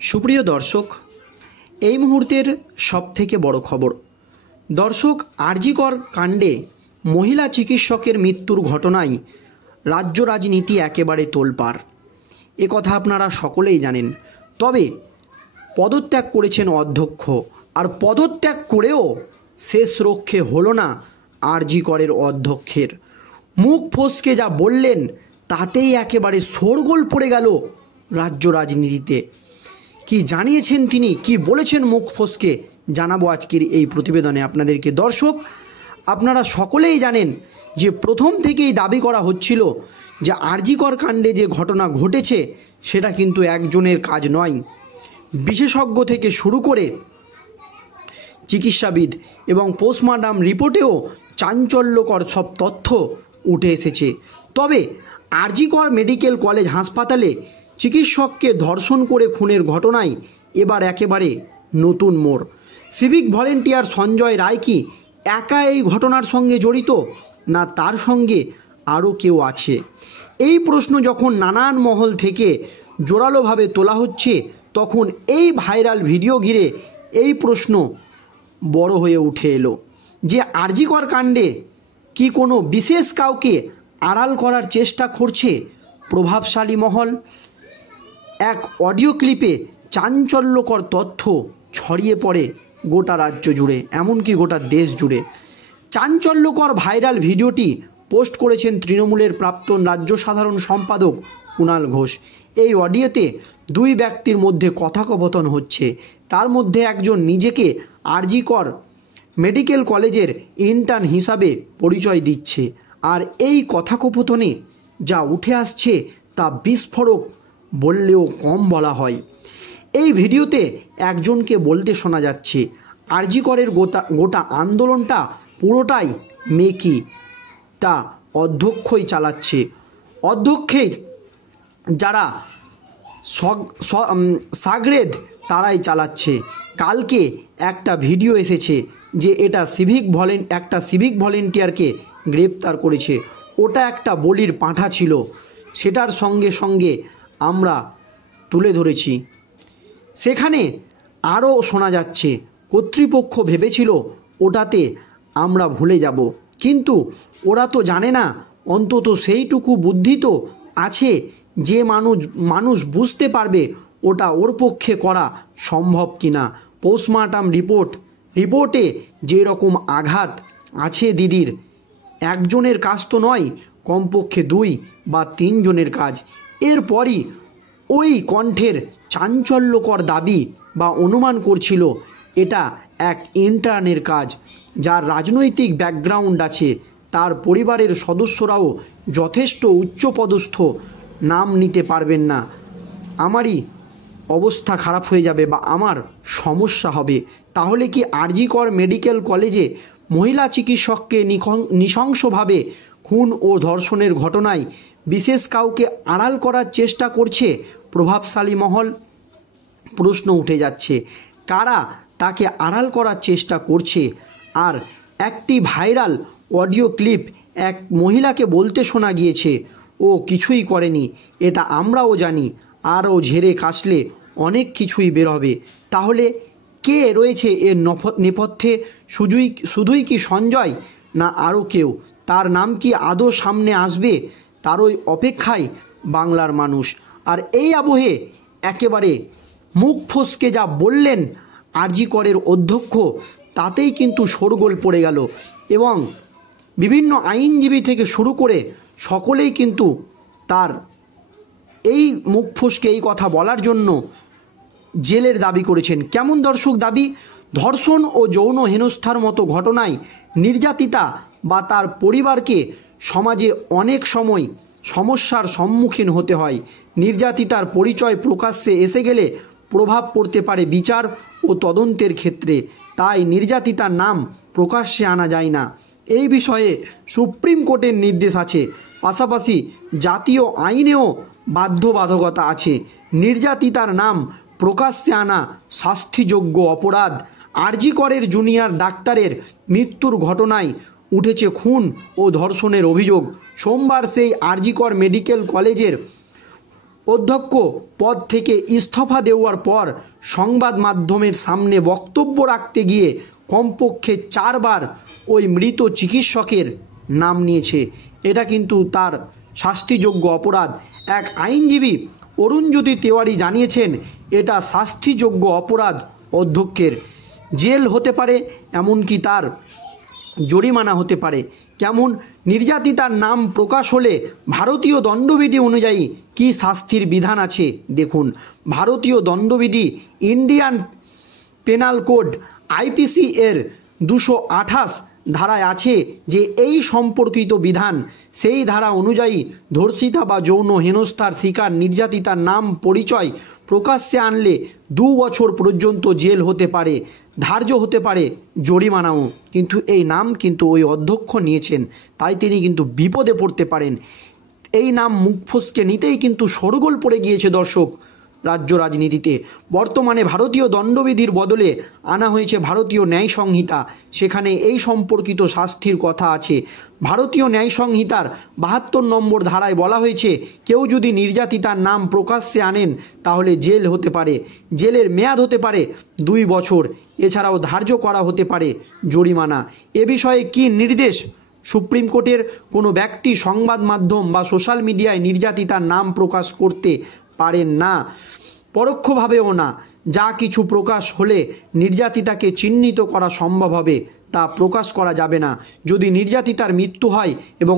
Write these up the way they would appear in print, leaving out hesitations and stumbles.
সুপ্রিয় দর্শক, এই মুহূর্তের সবথেকে বড় খবর। দর্শক, আরজিকর কাণ্ডে মহিলা চিকিৎসকের মৃত্যুর ঘটনায় রাজ্য রাজনীতি একেবারে তোলপাড়। এ কথা আপনারা সকলেই জানেন। তবে পদত্যাগ করেছেন অধ্যক্ষ, আর পদত্যাগ করেও শেষ রক্ষে হলো না আরজিকরের অধ্যক্ষের। মুখ ফসকে যা বললেন তাতেই একেবারে শোরগোল পড়ে গেল রাজ্য রাজনীতিতে। কি জানিয়েছেন তিনি, কি বলেছেন মুখ ফসকে, জানাবো আজকের এই প্রতিবেদনে আপনাদেরকে। দর্শক, আপনারা সকলেই জানেন যে প্রথম থেকেই দাবি করা হচ্ছিল যে আরজিকর কাণ্ডে যে ঘটনা ঘটেছে সেটা কিন্তু একজনের কাজ নয়। বিশেষজ্ঞ থেকে শুরু করে চিকিৎসাবিদ এবং পোস্টমর্টম রিপোর্টেও চাঞ্চল্যকর সব তথ্য উঠে এসেছে। তবে আরজিকর মেডিকেল কলেজ হাসপাতালে চিকিৎসককে ধর্ষণ করে খুনের ঘটনায় এবার একেবারে নতুন মোড়। সিভিক ভলেন্টিয়ার সঞ্জয় রায় কি একা এই ঘটনার সঙ্গে জড়িত, না তার সঙ্গে আরও কেউ আছে? এই প্রশ্ন যখন নানান মহল থেকে জোরালোভাবে তোলা হচ্ছে, তখন এই ভাইরাল ভিডিও ঘিরে এই প্রশ্ন বড় হয়ে উঠে এলো যে আরজিকর কাণ্ডে কি কোনো বিশেষ কাউকে আড়াল করার চেষ্টা করছে প্রভাবশালী মহল? এক অডিও ক্লিপে চাঞ্চল্যকর তথ্য ছড়িয়ে পড়ে গোটা রাজ্য জুড়ে, এমনকি গোটা দেশ জুড়ে। চাঞ্চল্যকর ভাইরাল ভিডিওটি পোস্ট করেছেন তৃণমূলের প্রাক্তন রাজ্য সাধারণ সম্পাদক কুণাল ঘোষ। এই অডিওতে দুই ব্যক্তির মধ্যে কথোপকথন হচ্ছে। তার মধ্যে একজন নিজেকে আরজিকর মেডিকেল কলেজের ইন্টার্ন হিসাবে পরিচয় দিচ্ছে, আর এই কথোপকথনে যা উঠে আসছে তা বিস্ফোরক বললেও কম বলা হয়। এই ভিডিওতে একজনকে বলতে শোনা যাচ্ছে, আরজিকরের গোটা আন্দোলনটা পুরোটাই মেকিটা অধ্যক্ষই চালাচ্ছে। অধ্যক্ষের যারা সাগরেদ তারাই চালাচ্ছে। কালকে একটা ভিডিও এসেছে যে এটা একটা সিভিক ভলেন্টিয়ারকে গ্রেপ্তার করেছে। ওটা একটা বলির পাঁঠা ছিল, সেটার সঙ্গে সঙ্গে আমরা তুলে ধরেছি। সেখানে আরও শোনা যাচ্ছে কর্তৃপক্ষ ভেবেছিল ওটাতে আমরা ভুলে যাব, কিন্তু ওরা তো জানে না, অন্তত সেইটুকু বুদ্ধি তো আছে যে মানুষ বুঝতে পারবে ওটা ওর পক্ষে করা সম্ভব কিনা। পোস্টমর্টম রিপোর্টে যে রকম আঘাত আছে দিদির, একজনের কাজ তো নয়, কমপক্ষে 2 বা 3 জনের কাজ। এরপরই ওই কণ্ঠের চাঞ্চল্যকর দাবি বা অনুমান করছিল এটা এক ইন্টার্নের কাজ, যার রাজনৈতিক ব্যাকগ্রাউন্ড আছে। তার পরিবারের সদস্যরাও যথেষ্ট উচ্চপদস্থ, নাম নিতে পারবেন না। আমারই অবস্থা খারাপ হয়ে যাবে বা আমার সমস্যা হবে। তাহলে কি আরজিকর মেডিকেল কলেজে মহিলা চিকিৎসককে নৃশংসভাবে খুন ও ধর্ষণের ঘটনায় বিশেষ কাউকে আড়াল করার চেষ্টা করছে প্রভাবশালী মহল? প্রশ্ন উঠে যাচ্ছে, কারা তাকে আড়াল করার চেষ্টা করছে? আর একটি ভাইরাল অডিও ক্লিপ এক মহিলাকে বলতে শোনা গিয়েছে, ও কিছুই করেনি, এটা আমরাও জানি, আরও ঝেড়ে কাশলে অনেক কিছুই বেরোবে। তাহলে কে রয়েছে এর নেপথ্যে? শুধুই কি সঞ্জয়, না আরও কেউ? তার নাম কি আদৌ সামনে আসবে? তারই অপেক্ষায় বাংলার মানুষ। আর এই আবহে একেবারে মুখ ফসকে যা বললেন আরজিকরের অধ্যক্ষ, তাতেই কিন্তু শোরগোল পড়ে গেল, এবং বিভিন্ন আইনজীবী থেকে শুরু করে সকলেই কিন্তু তার এই মুখ ফসকে এই কথা বলার জন্য জেলের দাবি করেছেন। কেমন দর্শক দাবি? ধর্ষণ ও যৌন হেনস্থার মতো ঘটনায় নির্যাতিতা বা তার পরিবারকে সমাজে অনেক সময় সমস্যার সম্মুখীন হতে হয়। নির্যাতিতার পরিচয় প্রকাশ্যে এসে গেলে প্রভাব পড়তে পারে বিচার ও তদন্তের ক্ষেত্রে, তাই নির্যাতিতার নাম প্রকাশ্যে আনা যায় না। এই বিষয়ে সুপ্রিম কোর্টের নির্দেশ আছে, পাশাপাশি জাতীয় আইনেও বাধ্যবাধকতা আছে। নির্যাতিতার নাম প্রকাশ্যে আনা শাস্তিযোগ্য অপরাধ। আরজিকরের জুনিয়র ডাক্তারের মৃত্যুর ঘটনায় উঠেছে খুন ও ধর্ষণের অভিযোগ। সোমবার সেই আরজিকর মেডিকেল কলেজের অধ্যক্ষ পদ থেকে ইস্তফা দেওয়ার পর সংবাদ মাধ্যমের সামনে বক্তব্য রাখতে গিয়ে কমপক্ষে 4 বার ওই মৃত চিকিৎসকের নাম নিয়েছে। এটা কিন্তু তার শাস্তিযোগ্য অপরাধ। এক আইনজীবী অরুণজ্যোতি তেওয়ারি জানিয়েছেন এটা শাস্তিযোগ্য অপরাধ। অধ্যক্ষের জেল হতে পারে, এমনকি তার জরিমানা হতে পারে। কেমন? নির্যাতিতার নাম প্রকাশ হলে ভারতীয় দণ্ডবিধি অনুযায়ী কী শাস্তির বিধান আছে দেখুন। ভারতীয় দণ্ডবিধি ইন্ডিয়ান পেনাল কোড আইপিসি এর 228 ধারায় আছে যে এই সম্পর্কিত বিধান। সেই ধারা অনুযায়ী ধর্ষিতা বা যৌন হেনস্থার শিকার নির্যাতিতার নাম পরিচয় প্রকাশ্যে আনলে 2 বছর পর্যন্ত জেল হতে পারে, ধার্য হতে পারে জরিমানাও। কিন্তু এই নাম কিন্তু ওই অধ্যক্ষ নিয়েছেন, তাই তিনি কিন্তু বিপদে পড়তে পারেন। এই নাম মুখ ফসকে নিতেই কিন্তু শোরগোল পড়ে গিয়েছে দর্শক রাজ্য রাজনীতিতে। বর্তমানে ভারতীয় দণ্ডবিধির বদলে আনা হয়েছে ভারতীয় ন্যায় সংহিতা। সেখানে এই সম্পর্কিত শাস্তির কথা আছে। ভারতীয় ন্যায় সংহিতার 72 নম্বর ধারায় বলা হয়েছে কেউ যদি নির্যাতিতার নাম প্রকাশ্যে আনেন তাহলে জেল হতে পারে, জেলের মেয়াদ হতে পারে 2 বছর, এছাড়াও ধার্য করা হতে পারে জরিমানা। এ বিষয়ে কি নির্দেশ সুপ্রিম কোর্টের? কোনো ব্যক্তি সংবাদ মাধ্যম বা সোশ্যাল মিডিয়ায় নির্যাতিতার নাম প্রকাশ করতে পারেন না, পরোক্ষভাবেও না। যা কিছু প্রকাশ হলে নির্যাতিতাকে চিহ্নিত করা সম্ভব হবে তা প্রকাশ করা যাবে না। যদি নির্যাতিতার মৃত্যু হয় এবং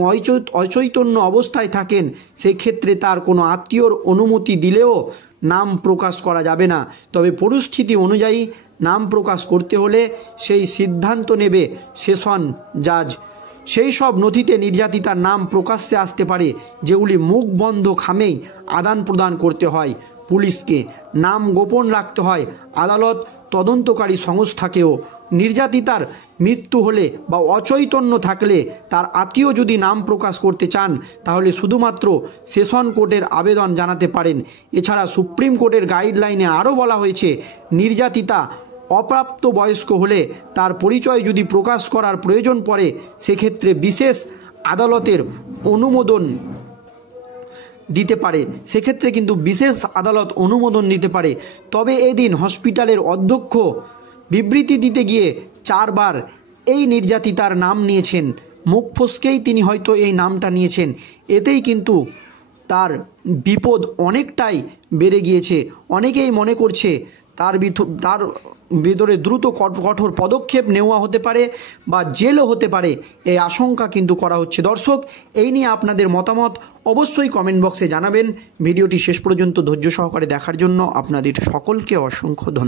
অচৈতন্য অবস্থায় থাকেন সেক্ষেত্রে তার কোনো আত্মীয়র অনুমতি দিলেও নাম প্রকাশ করা যাবে না। তবে পরিস্থিতি অনুযায়ী নাম প্রকাশ করতে হলে সেই সিদ্ধান্ত নেবে সেশন জাজ। সেই সব নথিতে নির্যাতিতার নাম প্রকাশ্যে আসতে পারে যেগুলি মুখ বন্ধ খামেই আদান প্রদান করতে হয় পুলিশকে, নাম গোপন রাখতে হয় আদালত তদন্তকারী সংস্থাকেও। নির্যাতিতার মৃত্যু হলে বা অচৈতন্য থাকলে তার আত্মীয় যদি নাম প্রকাশ করতে চান তাহলে শুধুমাত্র সেশন কোর্টের আবেদন জানাতে পারেন। এছাড়া সুপ্রিম কোর্টের গাইডলাইনে আরও বলা হয়েছে নির্যাতিতা অপ্রাপ্ত বয়স্ক হলে তার পরিচয় যদি প্রকাশ করার প্রয়োজন পড়ে সেক্ষেত্রে বিশেষ আদালতের অনুমোদন দিতে পারে, সেক্ষেত্রে কিন্তু বিশেষ আদালত অনুমোদন দিতে পারে। তবে এদিন হসপিটালের অধ্যক্ষ বিবৃতি দিতে গিয়ে 4 বার এই নির্যাতিতার নাম নিয়েছেন। মুখ ফসকেই তিনি হয়তো এই নামটা নিয়েছেন। এতেই কিন্তু তার বিপদ অনেকটাই বেড়ে গিয়েছে। অনেকেই মনে করছে তার ভিতরে দ্রুত কঠোর পদক্ষেপ নেওয়া হতে পারে বা জেলও হতে পারে, এই আশঙ্কা কিন্তু করা হচ্ছে। দর্শক, এই নিয়ে আপনাদের মতামত অবশ্যই কমেন্ট বক্সে জানাবেন। ভিডিওটি শেষ পর্যন্ত ধৈর্য সহকারে দেখার জন্য আপনাদের সকলকে অসংখ্য ধন্যবাদ।